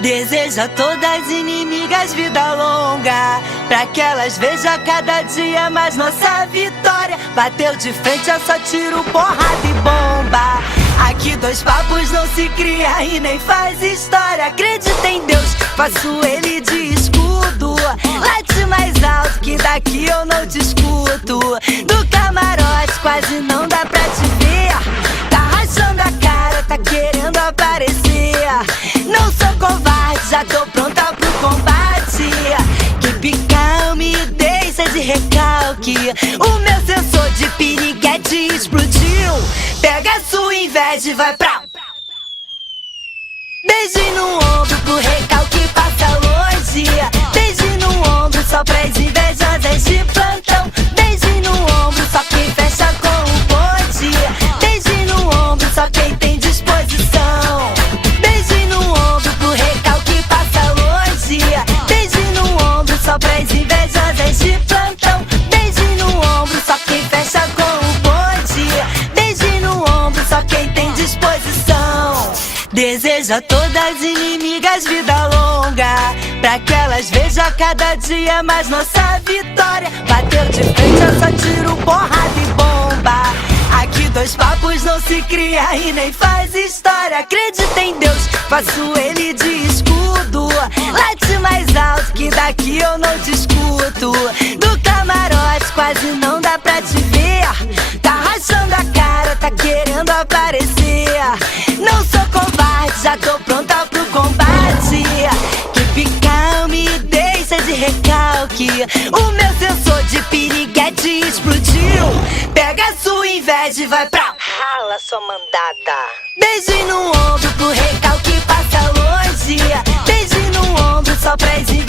Desejo a todas as inimigas vida longa, pra que elas vejam cada dia mais nossa vitória. Bateu de frente, é só tiro, porrada e bomba. Aqui dois papos não se cria e nem faz história. Acredita em Deus, faço ele de escudo. Late mais alto que daqui eu não te escuto. Do camarote quase não dá pra te ver. Tá rachando a cara, tá querendo aparecer. Não sou covarde, já tô pronta pro combate. Keep calm, deixa de recalque. O meu sensor de piriguete explodiu. Pega a sua inveja e vai pra... Beijo no ombro pro recalque passa longe. Beijo no ombro só pras invejosas de plantão. Beijo no ombro só quem fecha com o bonde. Beijo no ombro só quem tem disposição. Beijo no ombro pro recalque passa longe. Beijo no ombro só pras invejosas de plantão. Beijo no ombro só quem fecha com o bonde. Beijo no ombro só quem tem disposição. Desejo a todas as inimigas vida longa, pra que elas vejam cada dia mais nossa vitória. Bateu de frente, é só tiro, porrada e bomba. Aqui dois papos não se cria e nem faz história. Acredita em Deus, faço ele de escudo. Late mais alto que daqui eu não te escuto. Do camarote quase não dá pra te ver. Tá rachando a cara, tá querendo aparecer. Não sou covarde, já tô pronta pro combate. Keep calm, deixa de recalque. O meu sensor de piriguete explodiu. Pega a sua inveja e vai pra... Rala, sua mandada. Beijo no ombro pro recalque passa longe. Beijo no ombro só pras invejosas